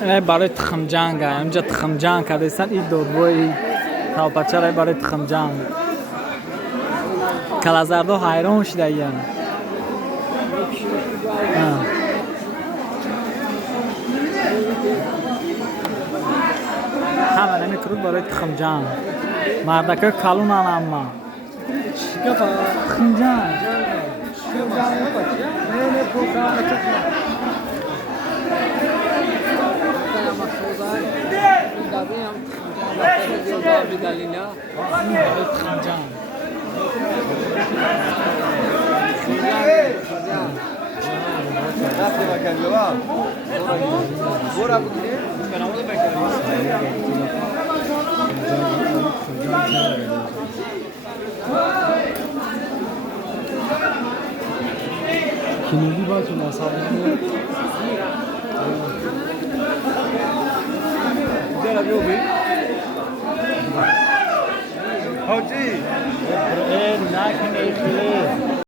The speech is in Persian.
اینه برای تخم جنگ ها اینجا تخم جنگ کرده ایستن این دودوی تاپچه رای برای تخم جنگ کلازردو حیران شده این همه نمی کرد برای تخم جنگ مردکه کلون اما تخم جنگ Kinuli bacu masalahnya. Dia lagi ubi. Haji. Nak ni